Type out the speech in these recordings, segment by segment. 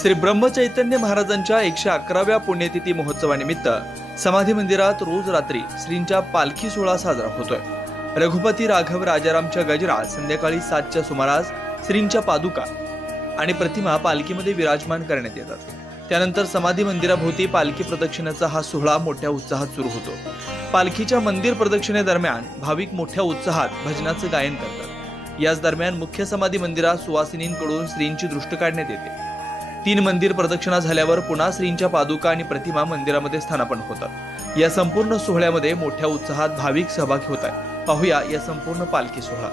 श्री ब्रह्मचैतन्य महाराजांच्या 111व्या पुण्यतिथी महोत्सवानिमित्त समाधी मंदिरात रोज रात्री श्रींचा पालखी सोहळा साजरा होतोय। रघुपती राघव राजारामच्या गजरात संध्याकाळी 7च्या सुमारास श्रींच्या पादुका आणि प्रतिमा पालखीमध्ये विराजमान करण्यात येतात। त्यानंतर समाधी मंदिराभोवती पालखी प्रदक्षिणेचा हा सोहळा मोठ्या उत्साहात सुरू होतो। पालखीच्या मंदिर प्रदक्षिणेदरम्यान भाविक मोठ्या उत्साहात भजनाचं गायन करतात। याच दरम्यान मुख्य समाधी मंदिरात सुवासिनींकडून श्रींची दृष्ट काढण्यात येते। 3 मंदिर प्रदक्षिणा झाल्यावर पुन्हा श्रींच्या पादुका आणि प्रतिमा मंदिरामध्ये स्थानापन्न होतात। या संपूर्ण सोहळ्यामध्ये मोठ्या उत्साहात भाविक सहभागी होत आहेत। पाहूया या संपूर्ण पालखी सोहळा।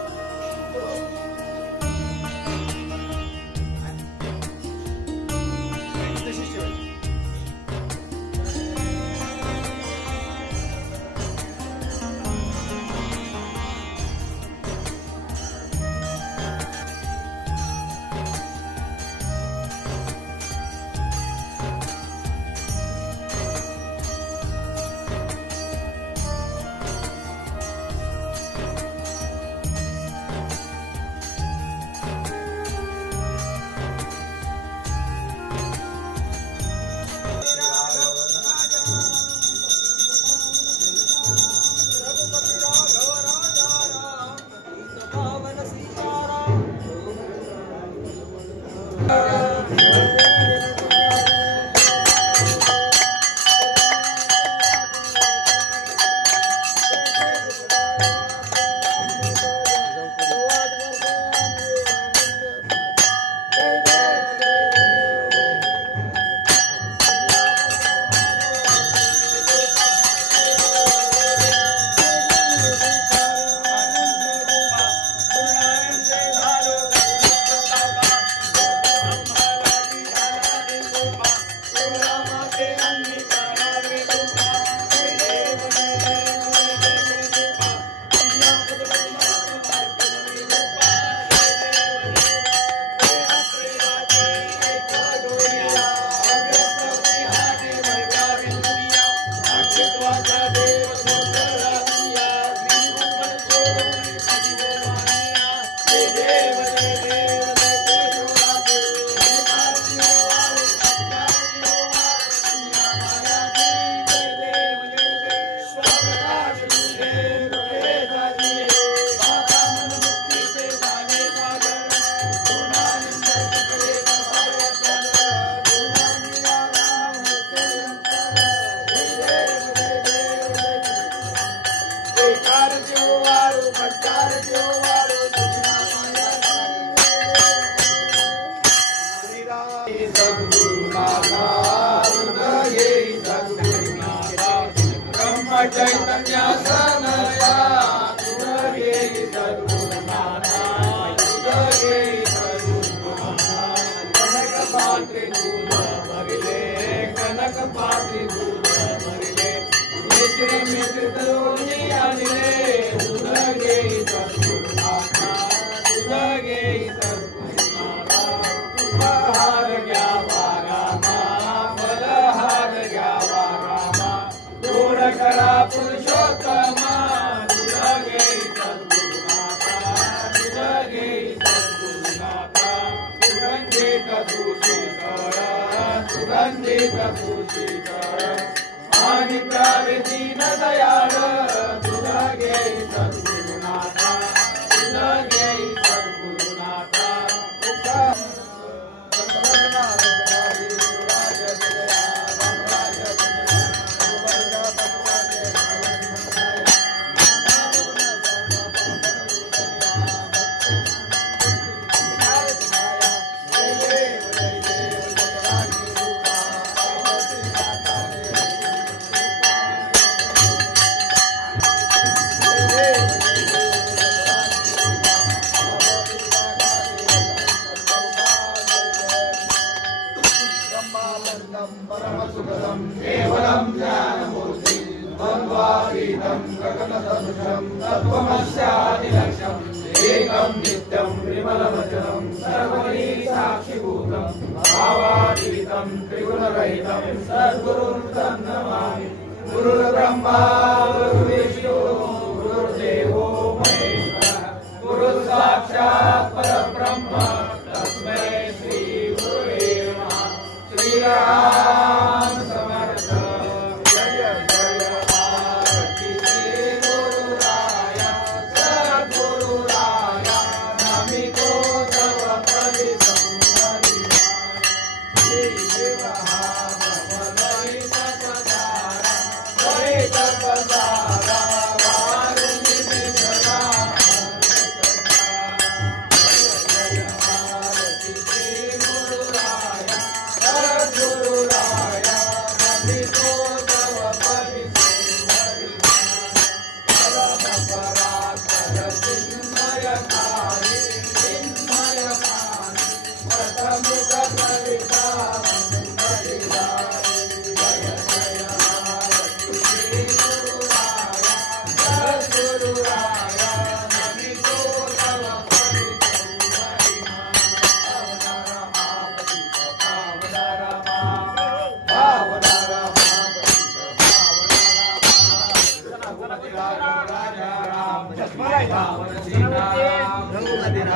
गुरु साक्षात् परब्रह्म तस्मै श्री गुरुवे नमः।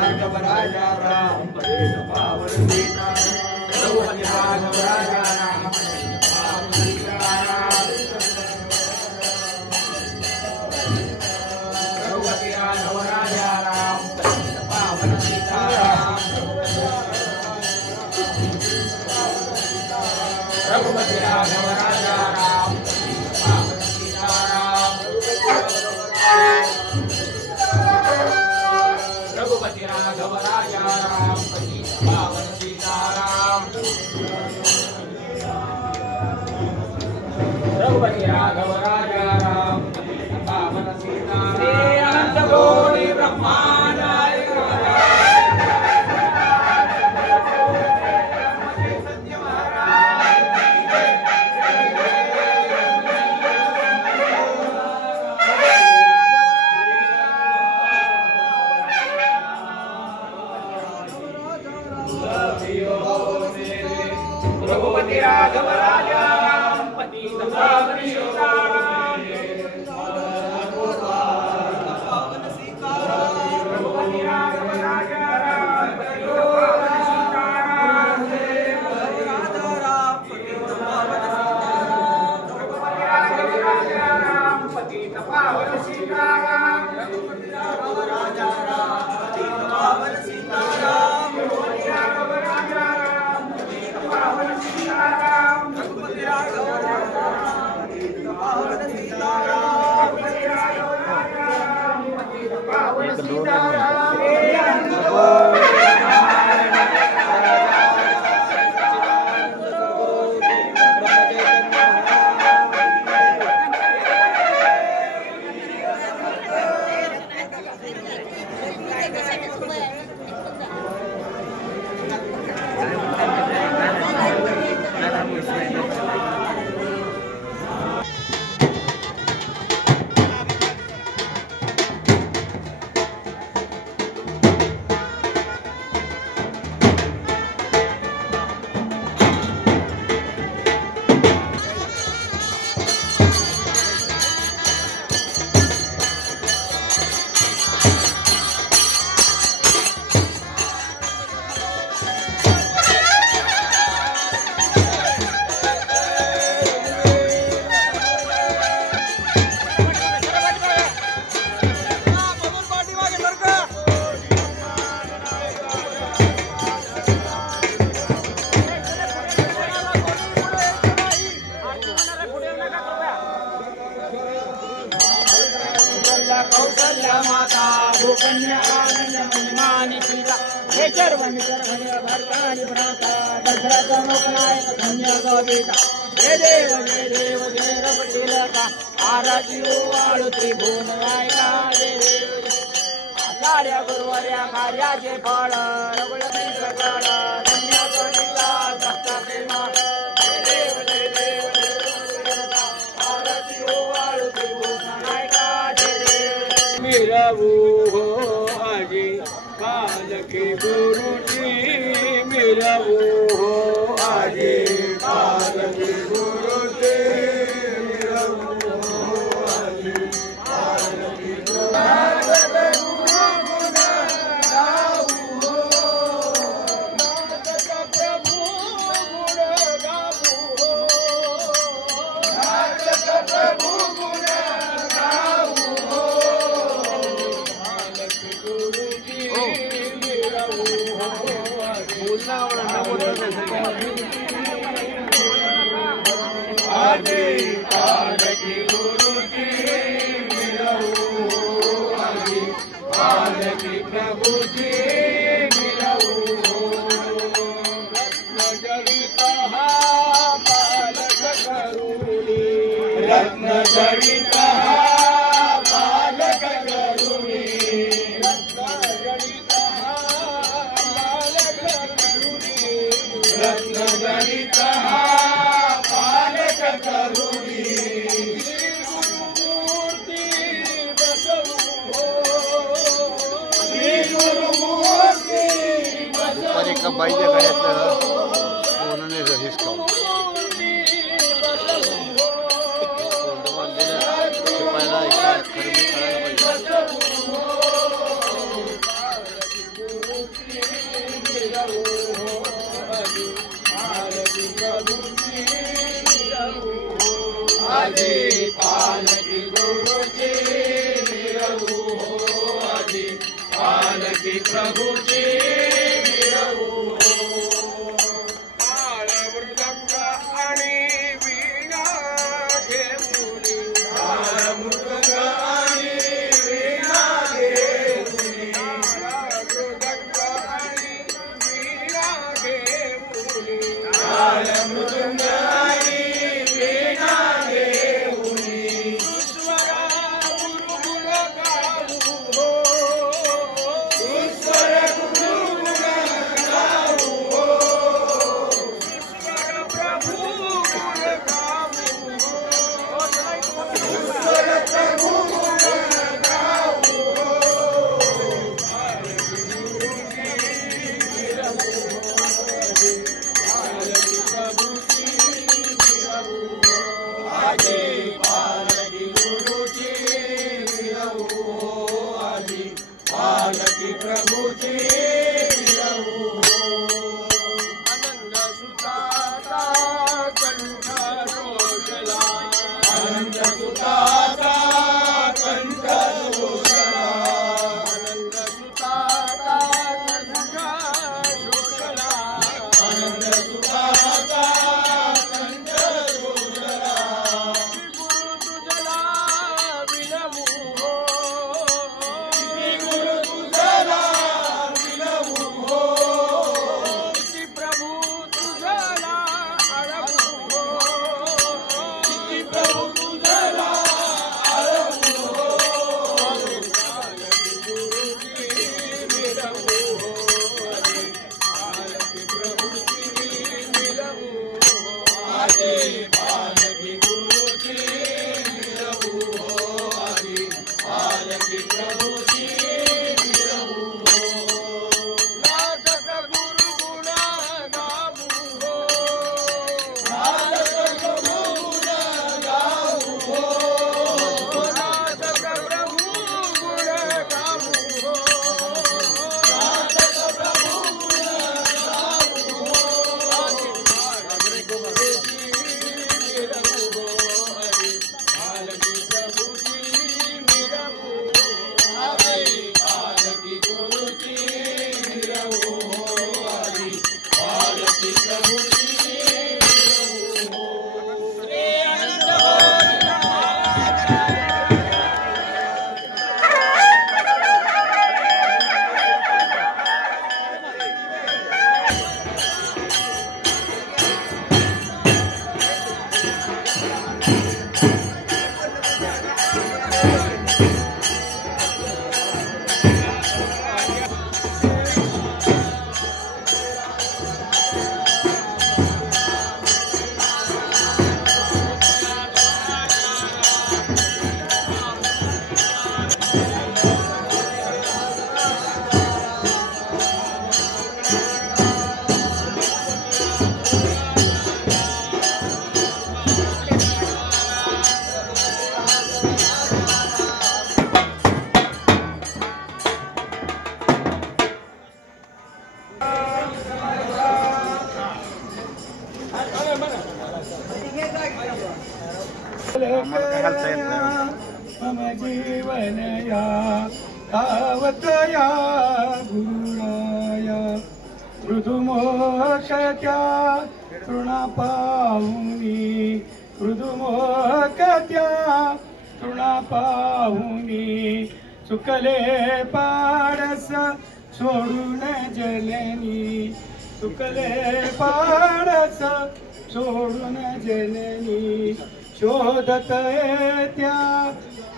राघव राजा राम पतित पावन सीताराम रघुपति राघव राजा राम पतित पावन सीताराम रघुपति राघव राजा राम पतित पावन सीताराम रघुपति राघव राजा राम पतित पावन सीताराम रघुपति राघव राजा राम पतित पावन सीताराम रघुपति राघव राजा राम पतित पावन सीताराम श्री अनंत कोटि ब्रह्मांड रघुपति राघव राजा राम पतित पावन सीताराम रघुपति राघव राजा राम पतित पावन सीताराम रघुपति राघव राजा राम पतित पावन सीताराम रघुपति राघव राजा राम पतित पावन सीताराम रघुपति राघव राजा राम पतित पावन सीताराम रघुपति राघव राजा राम पतित पावन सीताराम रघुपति राघव राजा राम पतित पावन सीताराम कौशल्या माता भूकन्या आनंद मनमानी सीता हे चर्वणी चर्वणी भरतानी भ्राता दशरथ लोकनायक धन्य गोविता हे देव जय रघुपती लता आराधी वाळू त्रिभुवन नायका जय देव आचार्य गुरुवर्या कार्याचे फळ रघुपती सकळ धन्य गोविता भक्त प्रेमा हे देव जय रघुपती लता आराधी वाळू त्रिभुवन नायका जय देव मिरवू हो आजी पालकी गुरुजी मिरवू हो आजी पालकी गुरुजी मिरवू हो आजी पालकी आजी पालकी गुरुजी मिलऊ आजी पालकी प्रभुजी मिलऊ रत्न जडित हा पालक करुणी रत्न जडित हा पालक करुणी रत्न जडित हा पालक करुणी रत्न जडित हा बाईच्या गळ्यातलं सोनं हिसकावून तोंड बांधलेलं शिपायला खरेदी करायला पाहिजे. आजी पालकी गुरुची मिरवू हो आजी पालकी प्रभूची मिरवू हो ताळ मृदंग आणि वीणा घेऊनी ताळ मृदंग आणि वीणा घेऊनी ताळ मृदंग आणि वीणा घेऊनी ताळ मृदंग आणि वीणा घेऊनी ईश्वरा गुरुगुण गाऊ हो ईश्वर गुरुगुण गाऊ हो ईश्वर प्रभू गुण गाऊ हो ईश्वर प्रभू गुण गाऊ आजी पालकी गुरुची मिरवू हो आजी पालकी प्रभूची मिरवू हो आनंद सुताचा कंठ घोषला आनंद सुताचा कंठ घोषला आनंद सुताचा कंठ घोषला आनंद सुताचा कंठ घोषला गुरु तुझला विनवू हो गुरु तुझला विनवू हो किती प्रभू तुझला आळवू हो किती प्रभू तुझला आळवू हो पालकी गुरुची मिरवू हो पालकी प्रभूची मिरवू हो आजी पालकी गुरुची मिरवू हो आजी पालकी प्रभूची मिरवू हो नाटक गुरुगुण गाऊ हो नाटक गुरुगुण गाऊ हो नाटक प्रभू गुण गाऊ हो नाटक प्रभू गुण गाऊ हो आजी पालकी गुरुची मिरवू हो आजी पालकी प्रभूची मिरवू हो आजी पालकी गुरुची मिरवू हो आजी पालकी प्रभूची मिरवू हो श्री अनंत आम्हाला काय घालता येत नाही. मम जीवन या तावत या गुरुराया मृदुमोक्ष त्या तृणा पाहुनी मृदुमोक्ष त्या तृणा पाहुनी चुकले पाडस सोडून जननी चुकले पाडस सोडून जननी शोधत त्या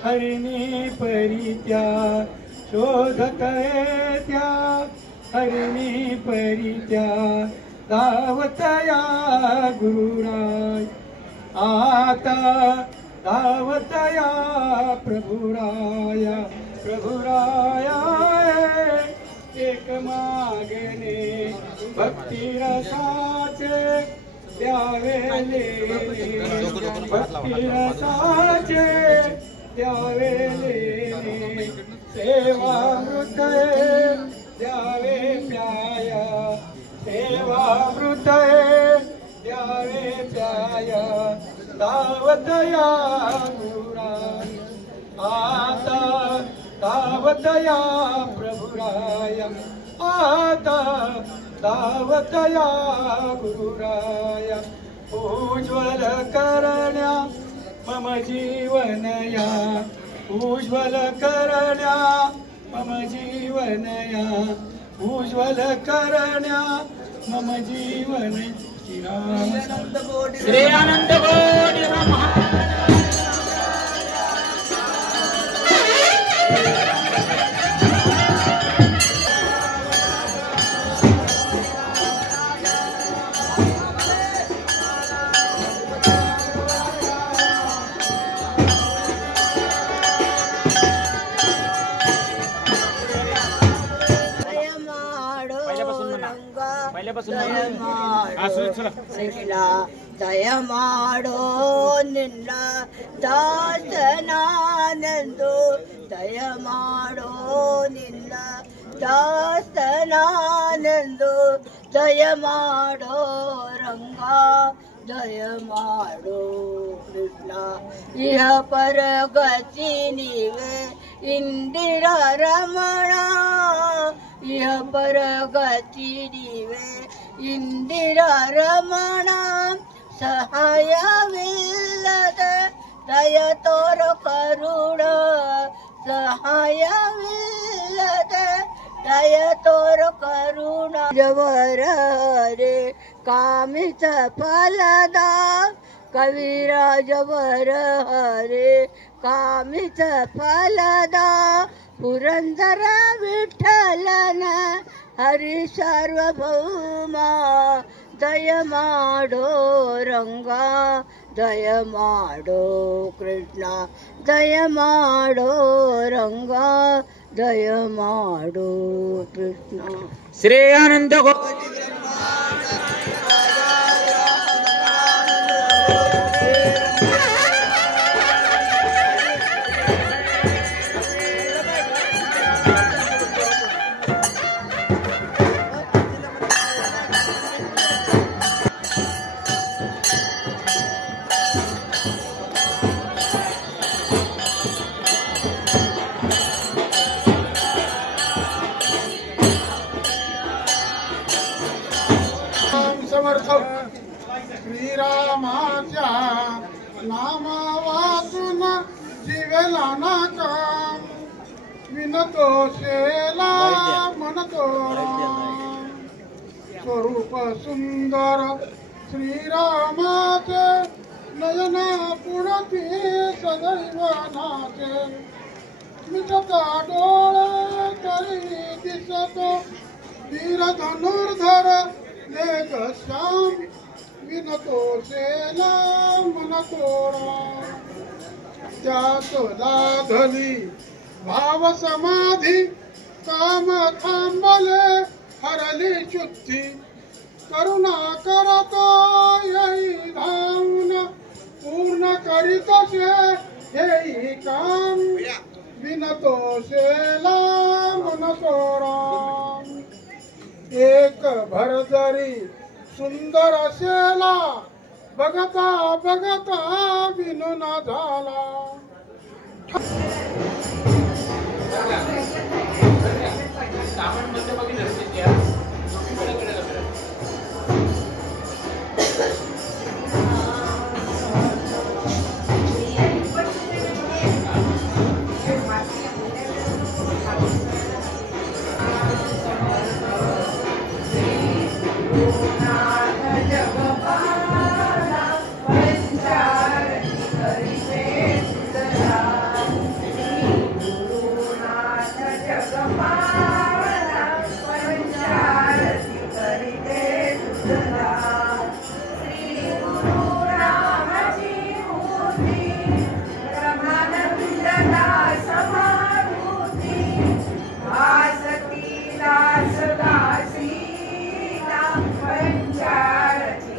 हरिणी परित्या शोधत त्या हरिणी परित्या धावत या गुरुराय आता धावत या प्रभुराया प्रभुराया एक मागणे भक्ती रसाचे द्यावेले भक्ती रसाचे द्यावेले सेवामृत द्यावे प्याया सेवामृत द्यावे प्याया धावत या गुरुराय आता धावत या प्रभुराय आता धावत या गुरुराय उज्ज्वल करण्या मम जीवन या उज्ज्वल करण्या मम जीवन या उज्ज्वल करण्या मम जीवन श्री आनंद कोटी ದಯಮಾಡೋ ನಿನ್ನ ದಾಸನಾನಂದು ದಯಮಾಡೋ ನಿನ್ನ ದಾಸನಾನಂದು ದಯಮಾಡೋ ರಂಗ ದಯಮಾಡೋ ಕೃಷ್ಣ ಇಹ ಪರಗತಿ ನೀವೇ ಇಂದಿರಾ ರಮಣ ಇಹ ಪರಗತಿ ನೀವೇ ಇಂದಿರಾ ರಮಣ ಸಹಾಯವಿಲ್ಲದ ದಯ ತೋರ ಕರುಣ ಸಹಾಯವಿಲ್ಲದ ದಯ ತೋರ ಕರುಣ ಜವರ ಹರೆ ಕಾಮಿತ ಫಲದ ಕವಿರಾಜವರ ಹರೆ ಕಾಮಿತ ಫಲದ ಪುರಂದರ ವಿಠಲನ ಹರಿ ಸಾರ್ವಭೌಮ ದಯ ಮಾಡೋ ರಂಗ ದಯ ಮಾಡೋ ಕೃಷ್ಣ ದಯ ಮಾಡೋ ರಂಗ ದಯ ಮಾಡೋ ಕೃಷ್ಣ श्री आनंद समर्थ श्रीरामाच्या नाम वाचून जीवेला ना काम विनतो शेला म्हणतो राम स्वरूप सुंदर श्रीरामाचे नयना पुढती सदैव नाचे मिटता डोळे तरी दिसतो वीर धनुर्धर लेख श्याम विनतो शेला मनतो राम त्यात लाधली भाव समाधी काम थांबले हरली शुद्धी करुणा करतो येई धावून पूर्ण करीतसे हेई काम विनतो शेला मनतो राम एक भरदरी सुंदर असेला बघता बघता विनून झाला दास दासी पंचारती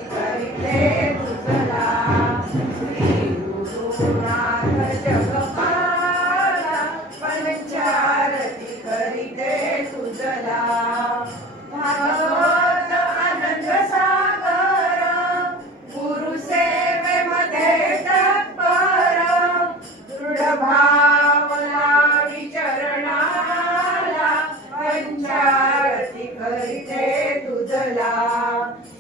करिते तुझला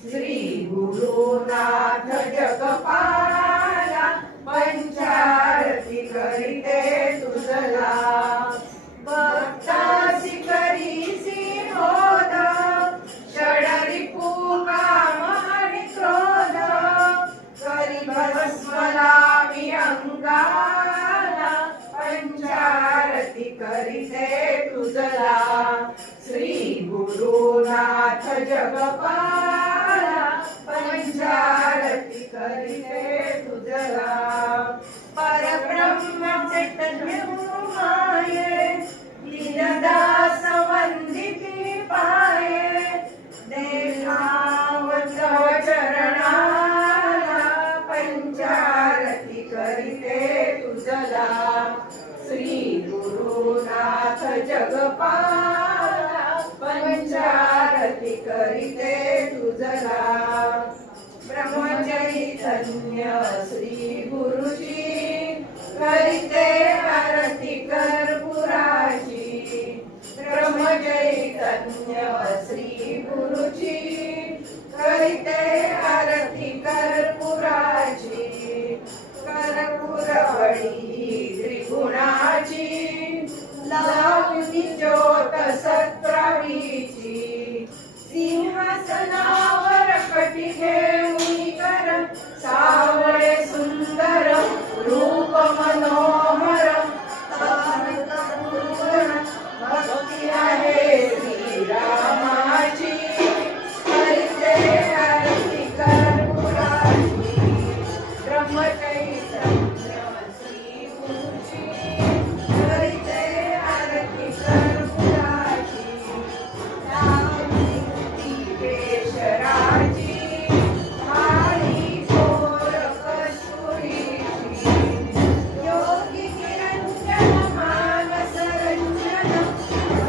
श्री गुरुनाथ जगपाला पंचारती करिते तुझला भक्तासी करीसी मोद षडरी काम आणि क्रोध करी भस्मलावी अंगाला पंचारती करिते तुझला श्री गुरुनाथ जगपाला पंचारती करिते तुझला परब्रह्म चैतन्य माये दीनदास वंदिती पाये देहावत चरणाला पंचारती करिते तुझला श्री गुरुनाथ जगपाला पंचारती करिते तुझला ब्रह्मचैतन्य श्री गुरुची करिते आरती कर्पुराची ब्रह्मचैतन्य श्री गुरुची करिते आरती कर्पुराची कर्पूरवडी त्रिगुणाची लावणी ज्योत सत्रावीची सिंहासनावर कटी घेऊन कर सावळे सुंदर रूप मनोहर भक्ती आहे श्रीरामाची करिते आरती कर्पुराची ब्रह्मचैतन्य श्री गुरुची करिते आरती कर्पुराची केशराची काळी घोर कस्तुरीची योगी निरंजन मानस रंजन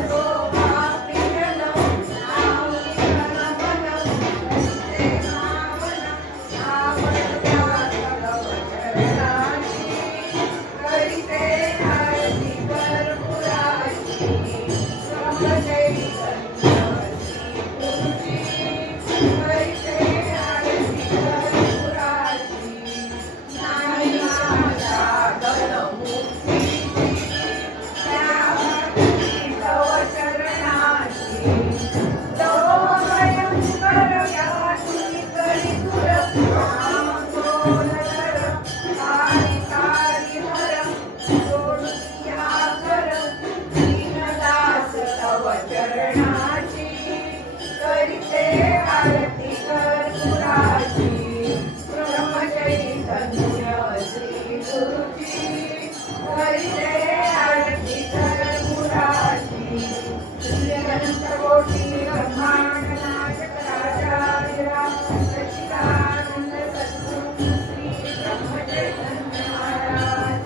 शोभा प्रियन नाविकन मन वंदे भावन आवडत्या वचनाची करिते आरती कर्पुराची ब्रह्मचैतन्य करिते आरती कर्पुराची नाही माझ्या गणमुक्तीची त्या तव चरणाची भयंकर याची करी तुर आंदोलकर काळी काळी हर सोडूया कर दीनदास तव चरणाची करिते आरती कर्पुराची ब्रह्मचैतन्य श्री गुरुची करिते आरती कर्पुराची श्रीअनंत कोटी ब्रह्मांड नायक राजाधिराज सच्चिदानंद सद्गुरु श्री ब्रह्मचैतन्य महाराज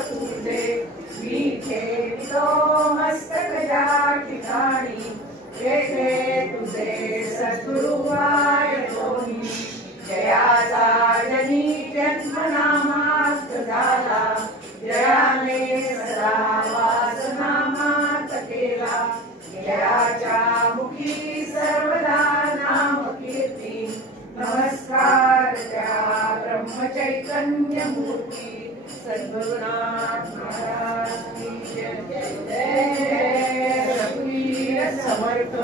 तुझे विखे तो मस्तक या ठिकाणी येथे तुझे सद्गुरुवाय दोन्ही जयाचा जनी जन्मनामात झाला जयाने सदा वासनामात केला जयाच्या मुखी सर्वदा नाम कीर्ती नमस्कार त्या ब्रह्मचैतन्य मूर्ती सद्गुरुनाथ महाराज की जय जय रघुवीर समर्थ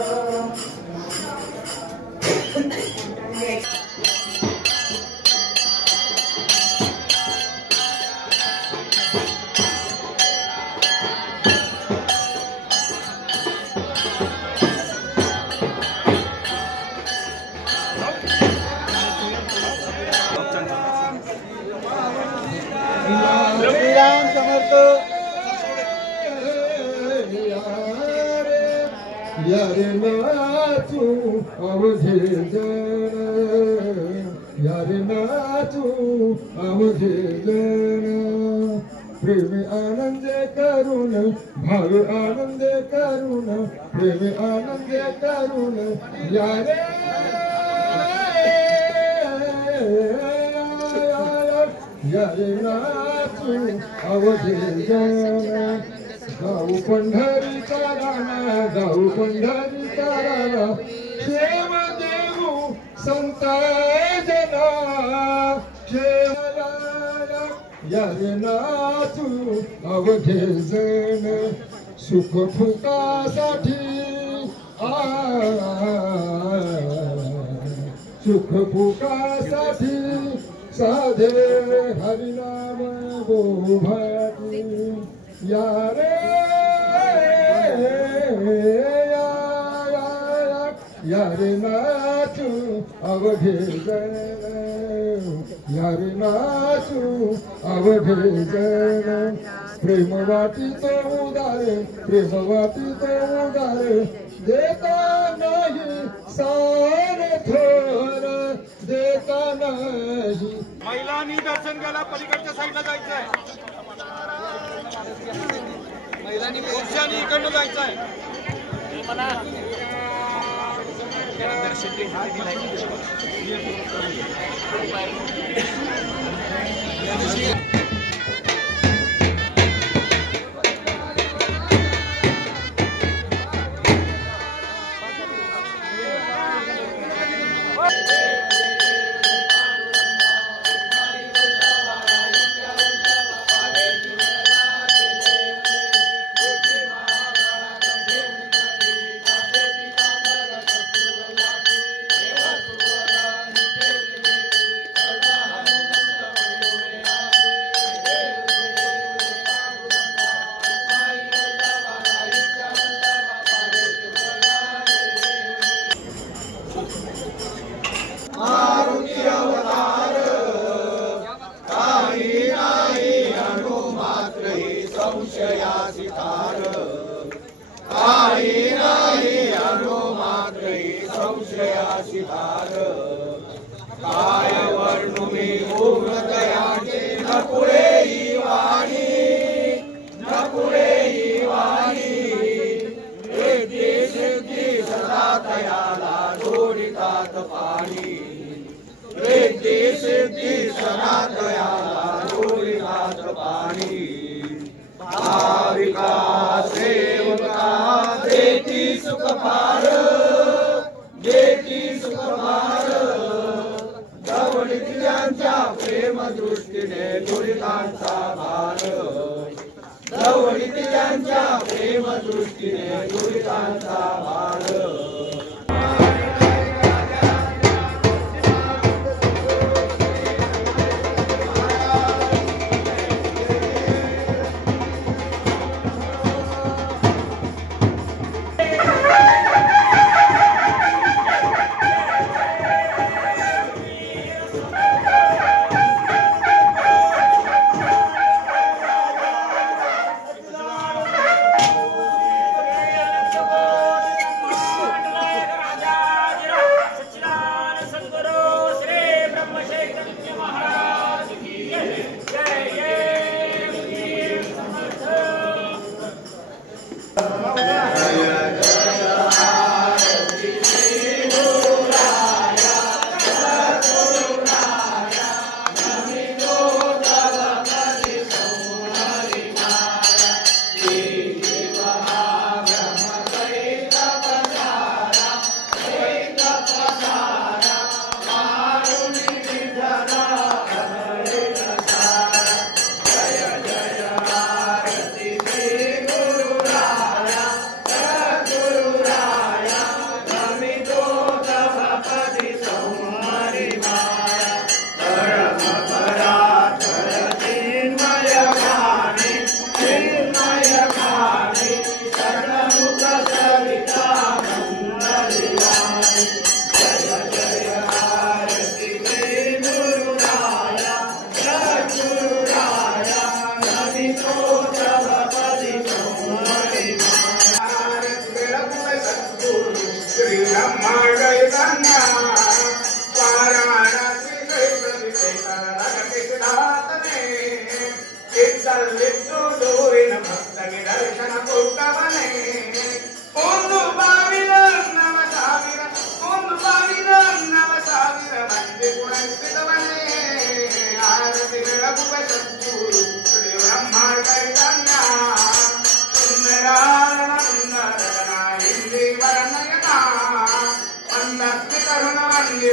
श्रीराम समर्थ यारे नाचू अवघे जण यारे नाचू अवघे जण प्रेम आनंद करून भाव आनंद करून प्रेम आनंद करून यारे यारे नाचू अवघे जण गाऊ पंढरीचा राणा गाऊ पंढरीचा राणा क्षेम देऊ संत जना क्षेम यारे नाचू अवघे जण सुख फुकासाठी सुख फुकासाठी साधे हरिनाम गोभाटी यारे यारे नाचू अवघे जण यारे नाचू अवघे जण प्रेम वाटी तो उदारे प्रेम वाटी तो उदारे देता नाही सार थोर देता नाही महिलांनी दर्शन घ्यायला पलीकडच्या साईडला जायचंय महिलांनी पुरुषांनी इकडनं जायचंय प्रेम दृष्टीने दुरितांचा भार जवळीत त्यांच्या प्रेम दृष्टीने दुरितांचा भार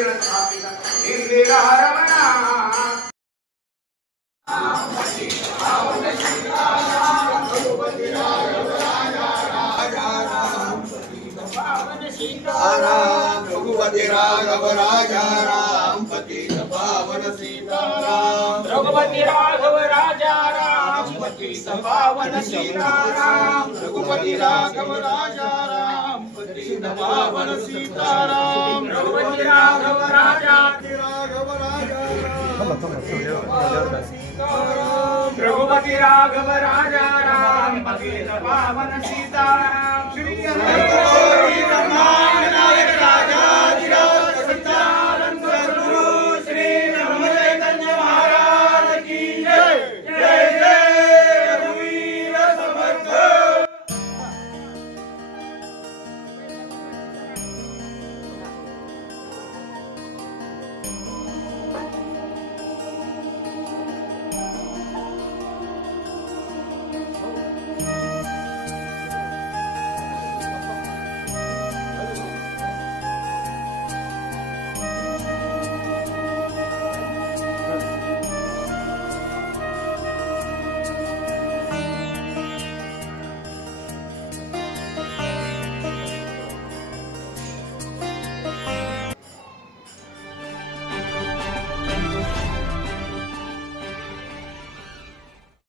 वीर स्थापित इंदिरा रमणा सीताराम रघुपति राघव राजा राम पतित पावन सीताराम रघुपति राघव राजा राम पतित पावन सीताराम रघुपति राघव राजा राम पतित पावन सीताराम रघुपति राघव राजा राघव राजा रघुपति राघव राजा राम पतित पावन सीताराम